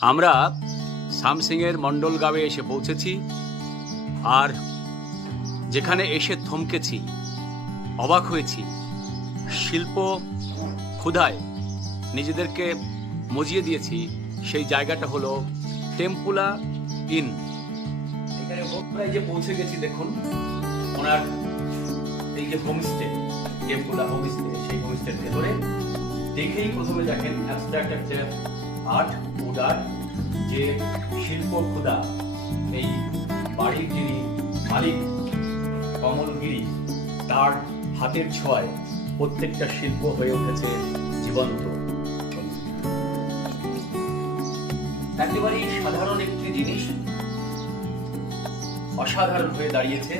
আমরা সামসিংয়ের মণ্ডলগাঁওয়ে এসে পৌঁছেছি আর যেখানে এসে থমকেছি, অবাক হয়েছি। শিল্প ক্ষুধায় নিজেদেরকে মজিয়ে দিয়েছি। সেই জায়গাটা হলো টেম্পুলা ইন। এখানে এই যে পৌঁছে গেছি, দেখুন, ওনার এই যে হোমস্টে, টেম্পুলা হোমস্টে, সেই হোমস্টের ভেতরে, দেখেই প্রথমে দেখেন অ্যাবস্ট্রাক্ট একটা আর্ট উড আর্ট, যে শিল্প ক্ষুদা এই বাড়ির যিনি মালিক কমলগিরি তার হাতের ছোঁয়ায় প্রত্যেকটা শিল্প হয়ে উঠেছে জীবন্ত। একেবারেই সাধারণ একটি জিনিস অসাধারণ হয়ে দাঁড়িয়েছে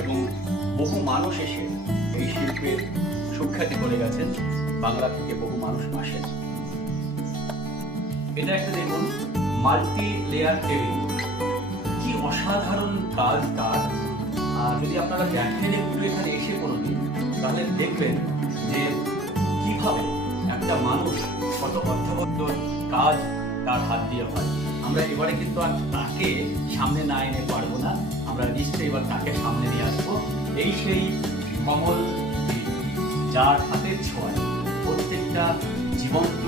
এবং বহু মানুষ এসে এই শিল্পের সুখ্যাতি করে গেছেন। বাংলা থেকে বহু মানুষ আসেন। এটা একটা দেখুন মাল্টি লেয়ার টেবিল কি অসাধারণ কাজ তার। আর যদি আপনারা দেখেন একটু এখানে এসে কোনোদিন তাহলে দেখবেন যে কীভাবে একটা মানুষ কত অর্থবদ্ধ কাজ তার হাত দিয়ে হয়। আমরা এবারে কিন্তু আর তাকে সামনে না এনে পারব না। আমরা নিশ্চয়ই এবার তাকে সামনে নিয়ে আসব। এই সেই কমল যার হাতের ছোঁয়ায় প্রত্যেকটা জীবন্ত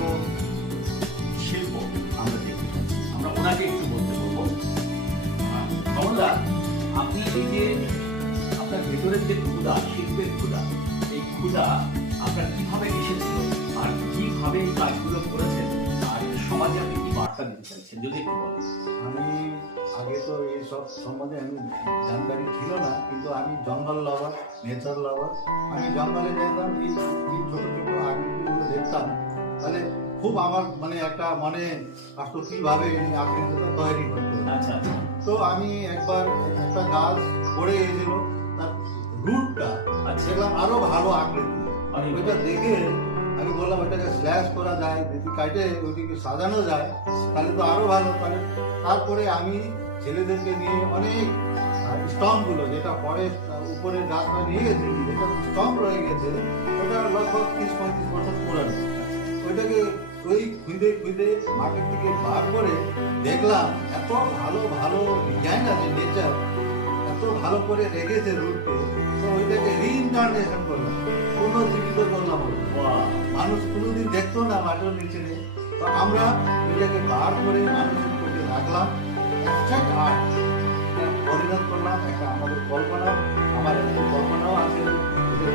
ভেতরের যে ক্ষুদা শিল্পের ক্ষুদা এই ক্ষুদা আপনার কীভাবে এসেছিল আর কীভাবে এই কাজগুলো করেছেন আর সমাজে আপনি কি বার্তা দিতে চাইছেন? যদি একটু বলেন। আমি আগে তো এই সব সম্বন্ধে আমি জানকারি ছিল না কিন্তু আমি জঙ্গল লাভার নেচার লাভার আমি জঙ্গলে যেতাম এই ছোট ছোট আকৃতিগুলো দেখতাম। তাহলে খুব আমার মানে একটা মনে আসতো কীভাবে এই আকৃতিটা তৈরি করতে। আচ্ছা আচ্ছা। তো আমি একবার একটা গাছ পড়ে আচ্ছা দেখলাম আরও ভালো আকৃতি। আরে ওইটা দেখে আমি বললাম ওইটাকে স্ল্যাশ করা যায় যদি কাটে ওইটিকে সাজানো যায় তাহলে তো আরও ভালো। তাহলে তারপরে আমি ছেলেদেরকে নিয়ে অনেক স্টম্পগুলো যেটা পরে উপরে গাছটা নিয়ে গেছে যেটা স্টম্প রয়ে গেছে ওটা লগভগ ত্রিশ পঁয়ত্রিশ বছর পুরানো। ওইটাকে ওই খুঁজে খুঁজে মার্কেট থেকে বার করে দেখলাম এত ভালো ভালো ডিজাইন আছে নেচার এত ভালো করে রেখেছে রুটকে ওইটাকে রিইনকার্নেশন করলাম পুনর্জীবিত করলাম মানুষ কোনোদিন দেখতো না মাটির নিচে তো আমরা এটাকে বার করে মানুষের চোখে রাখলাম। অ্যাবস্ট্রাক্ট আর্ট পরিণত করলাম একটা আমাদের কল্পনা আমার কল্পনাও আছে।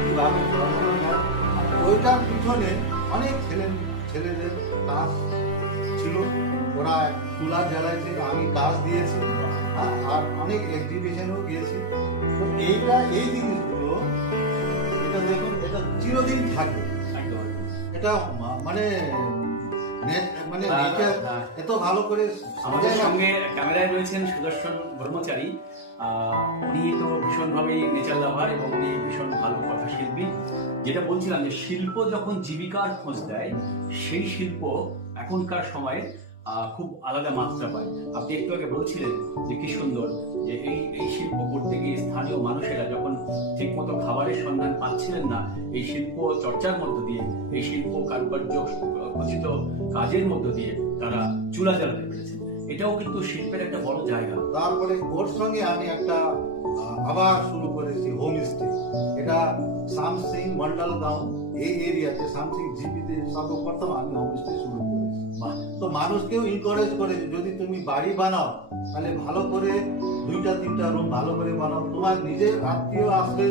কীভাবে সরানো যায় ওইটার পিছনে অনেক ছেলে ছেলেদের কাজ ছিল। ওরা তুলা জ্বালাইছে আমি কাজ দিয়েছি। আর- অনেক এক্সিবিশনেও গিয়েছি। তো এইটা এই দেখুন এটা চিরদিন থাকবে। এটা মানে মানে। এত ভালো করে আমাদের সঙ্গে ক্যামেরায় রয়েছেন সুদর্শন ব্রহ্মচারী। আহ, উনি তো ভীষণভাবেই নেচার লাভার এবং উনি ভীষণ ভালো কথা শিল্পী যেটা বলছিলাম যে শিল্প যখন জীবিকার খোঁজ দেয় সেই শিল্প এখনকার সময়ে খুব আলাদা মাত্রা পায়। আপনি একটু আগে বলছিলেন যে কি সুন্দর যে এই এই শিল্প করতে গিয়ে স্থানীয় মানুষেরা যখন ঠিকমতো খাবারের সন্ধান পাচ্ছিলেন না, এই শিল্প চর্চার মধ্য দিয়ে, এই শিল্প কারুকার্য খচিত কাজের মধ্য দিয়ে তারা চুলা জ্বালাতে পেরেছেন। এটাও কিন্তু শিল্পের একটা বড় জায়গা। তারপরে ওর সঙ্গে আমি একটা আবার শুরু করেছি, হোম স্টে। এটা সামসিং মন্ডল গাঁও এই এরিয়াতে সামসিং জিপিতে সর্বপ্রথম আমি হোম স্টে শুরু মানুষকেও ইনকারেজ করে যদি তুমি বাড়ি বানাও তাহলে ভালো করে দুইটা তিনটা রুম ভালো করে বানাও। তোমার নিজের আত্মীয় আসবে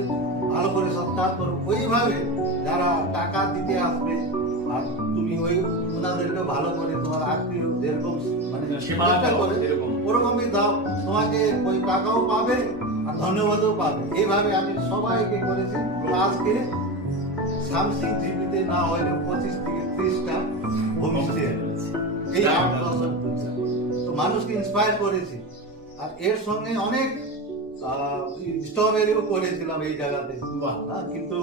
ভালো করে সৎকার করো। ওইভাবে যারা টাকা দিতে আসবে আর তুমি ওই ওনাদেরকে ভালো করে তোমার আত্মীয় যেরকম মানে ওরকমই দাও। তোমাকে ওই টাকাও পাবে আর ধন্যবাদও পাবে। এইভাবে আমি সবাইকে করেছি। আজকে সামসিং জিবিতে না হলে পঁচিশ থেকে ত্রিশটা হোমস্টে তো মানুষকে ইন্সপায়ার করেছি। আর এর সঙ্গে অনেক স্ট্রবেরিও করেছিলাম এই জায়গাতে। হ্যাঁ, কিন্তু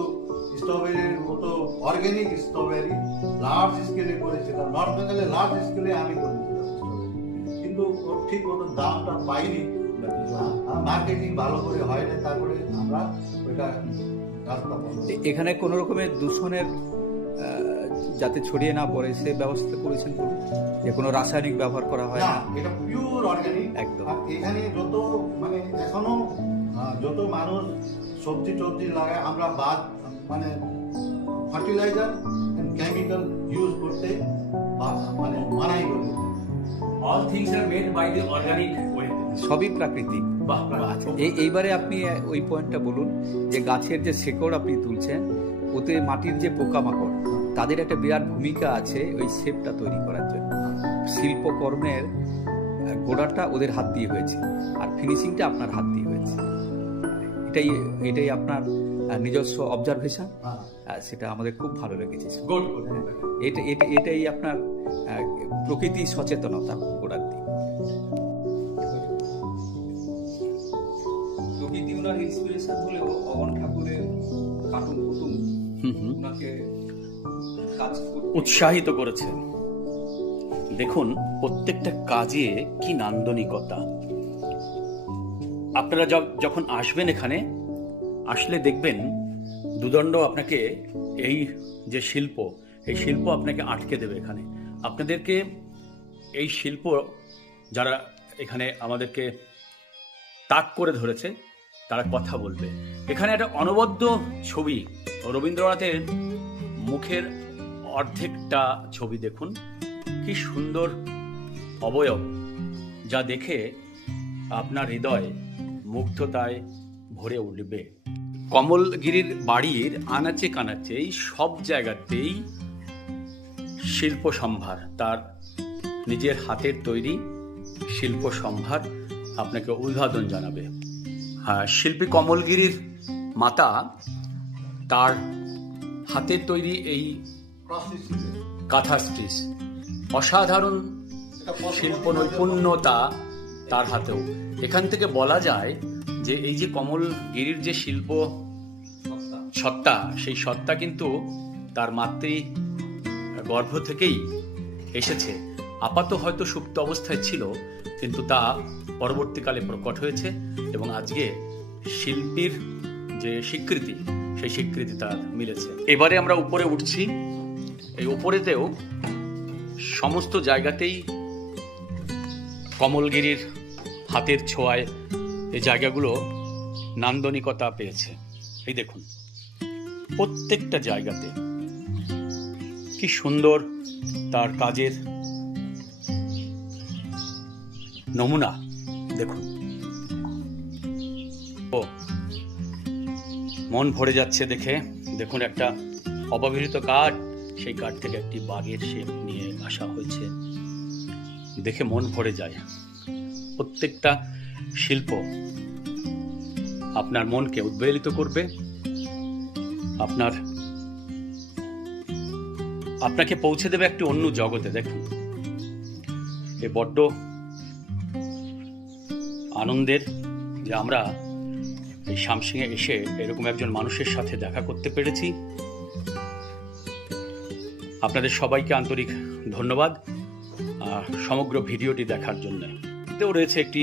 স্ট্রবেরির মতো অর্গানিক স্ট্রবেরি লার্জ স্কেলে করেছিলাম। নর্থ বেঙ্গলে লার্জ স্কেলে আমি করেছিলাম কিন্তু ঠিক মতো দামটা পাইনি। মার্কেটিং ভালো করে হয় না তারপরে আমরা ওইটা এখানে কোনো রকমের দূষণের যাতে ছড়িয়ে না পড়ে সে ব্যবস্থা করেছেন যে কোনো রাসায়নিক ব্যবহার করা হয় না এটা পিওর অর্গানিক একদম। আর এখানে যত মানে এখনও যত মানুষ সবজি টবজি লাগায় আমরা বাদ মানে ফার্টিলাইজার কেমিক্যাল ইউজ করতে মানে মানাই করি। All things are made by the organic সবই প্রাকৃতিক। এইবারে আপনি ওই পয়েন্টটা বলুন যে গাছের যে শেকড় আপনি তুলছেন ওতে মাটির যে পোকামাকড় তাদের একটা বিরাট ভূমিকা আছে ওই শেপটা তৈরি করার জন্য। শিল্পকর্মের গোড়াটা ওদের হাত দিয়ে হয়েছে আর ফিনিশিংটা আপনার হাত দিয়ে হয়েছে। এটাই এটাই আপনার নিজস্ব অবজারভেশন হ্যাঁ। সেটা আমাদের খুব ভালো লেগেছে। এটা এটা এটাই আপনার প্রকৃতি সচেতনতা গোড়ার দিক। প্রকৃতি ওনার ইন্সপিরেশন হলেও অবন ঠাকুরের কার্টুন কুটুম ওনাকে উৎসাহিত করেছে দেখুন, প্রত্যেকটা কাজে কি নান্দনিকতা। আপনারা যখন আসবেন এখানে, আসলে দেখবেন দুদণ্ড আপনাকে এই যে শিল্প, এই শিল্প আপনাকে আটকে দেবে এখানে। আপনাদেরকে এই শিল্প যারা এখানে আমাদেরকে তাক করে ধরেছে, তারা কথা বলবে। এখানে একটা অনবদ্য ছবি, রবীন্দ্রনাথের মুখের অর্ধেকটা ছবি দেখুন। কি সুন্দর অবয়ব যা দেখে আপনার হৃদয় মুগ্ধতায় ভরে উঠবে। কমলগিরির বাড়ির আনাচে কানাচেই সব জায়গাতেই শিল্প সম্ভার, তার নিজের হাতের তৈরি শিল্প সম্ভার আপনাকে অভিবাদন জানাবে। হ্যাঁ শিল্পী কমলগিরির মাতা তার হাতের তৈরি এই কাঁথা স্টিচ অসাধারণ শিল্প নৈপুণ্যতা তার হাতেও। এখান থেকে বলা যায় যে এই যে কমলগিরির যে শিল্প সত্তা, সেই সত্তা কিন্তু তার মাতৃ গর্ভ থেকেই এসেছে। আপাত হয়তো সুপ্ত অবস্থায় ছিল, কিন্তু তা পরবর্তীকালে প্রকট হয়েছে এবং আজকে শিল্পীর যে স্বীকৃতি, সেই স্বীকৃতি তার মিলেছে। এবারে আমরা উপরে উঠছি। এই ওপরেতেও সমস্ত জায়গাতেই কমলগিরির হাতের ছোঁয়ায় এই জায়গাগুলো নান্দনিকতা পেয়েছে। এই দেখুন, প্রত্যেকটা জায়গাতে কি সুন্দর তার কাজের নমুনা, দেখুন। ও, মন ভরে যাচ্ছে দেখে। দেখুন একটা অব্যবহৃত কাঠ। সেই কাঠ থেকে একটি বাঘের শেপ নিয়ে আসা হয়েছে। দেখে মন ভরে যায়। প্রত্যেকটা শিল্প আপনার মনকে উদ্বেলিত করবে। আপনার, আপনাকে পৌঁছে দেবে একটি অন্য জগতে। দেখুন, এ বড্ড আনন্দের যে আমরা এই শামসিংয়ে এসে এরকম একজন মানুষের সাথে দেখা করতে পেরেছি। আপনাদের সবাইকে আন্তরিক ধন্যবাদ সমগ্র ভিডিওটি দেখার জন্য। এতেও রয়েছে একটি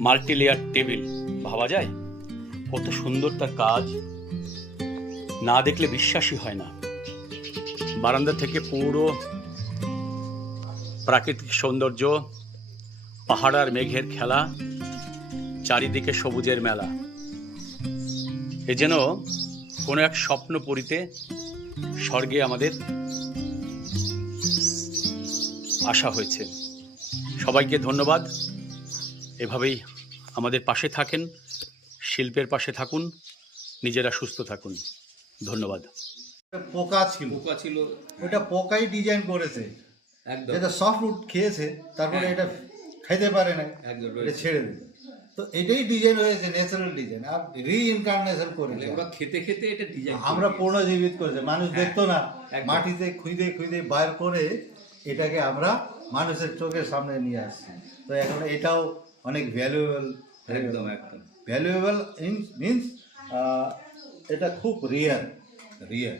মাল্টি লেয়ার টেবিল, ভাবা যায়? কত সুন্দর তার কাজ। না দেখলে বিশ্বাসই হয় না। বারান্দা থেকে পুরো প্রাকৃতিক সৌন্দর্য, পাহাড় আর মেঘের খেলা, চারিদিকে সবুজের মেলা। এ যেন কোনো এক স্বপ্ন পরিতে স্বর্গে আমাদের আসা হয়েছে। সবাইকে ধন্যবাদ। এভাবেই আমাদের পাশে থাকেন শিল্পের পাশে থাকুন নিজেরা সুস্থ থাকুন। ধন্যবাদ। পোকা ছিল। পোকা ছিল। ওটা পোকাই ডিজাইন করেছে। একদম। যেটা সফট খেয়েছে তারপরে হ্যাঁ। এটা খাইতে পারে না একদম এটা ছেড়ে দিল। তো এটাই ডিজাইন হয়েছে ন্যাচারাল ডিজাইন আর রিইনকার্নেশন করেছে ওরা খেতে খেতে এটা ডিজাইন আমরা পুনর্জীবিত করেছে মানুষ দেখতো না। মাটিতে খুঁজে খুঁজে বাইর করে এটাকে আমরা মানুষের চোখের সামনে নিয়ে আসছি। তো এখন এটাও অনেক ভ্যালুয়েবল একদম একদম। ভ্যালুয়েবল মিনস এটা খুব রিয়ার রিয়ার